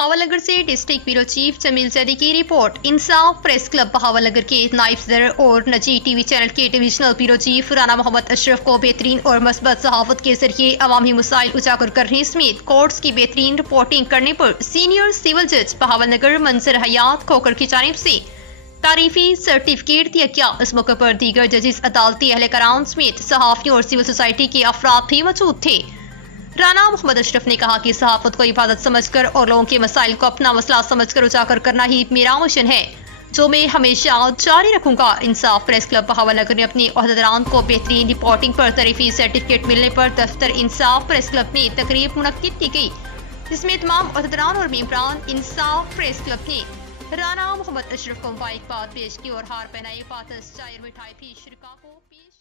بہاول نگر سے district bureau chief جمیل زیدی کی report. انصاف پریس کلب بہاول نگر کے نائب صدر اور نجی ٹی وی چینل کے ڈویژنل بیورو چیف رانا محمد اشرف کو بہترین اور مثبت صحافت کے ذریعے عوامی مسائل اجاگر کرنے سمیت کورٹس کی بہترین رپورٹنگ کرنے پر سینئر سول جج بہاول نگر منظر حیات کھوکھر کی جانب سے تعریفی سرٹیفکیٹ دیا گیا۔ اس موقع پر دیگر ججز، عدالتی اہلکاران سمیت صحافیوں اور سول سوسائٹی کے افراد بھی موجود تھے۔ رانا محمد اشرف نے کہا کہ صحافت کو عبادت سمجھ کر اور لوگوں کے مسائل کو اپنا مسئلہ سمجھ کر اجاگر کرنا ہی میرا مشن ہے، جو میں ہمیشہ جاری رکھوں گا۔ انصاف پریس کلب بہاول نگر نے اپنے عہدیداران کو بہترین رپورٹنگ پر تعریفی سرٹیفکیٹ ملنے پر دفتر انصاف پریس کلب میں تقریب منعقد کی گئی، جس میں تمام عہدیداران اور ممبران انصاف پریس کلب نے رانا محمد اشرف کو مبارکباد پیش کی اور ہار پہنائے، پاتس، چائر، مٹھائی بھی شرکا کو پیش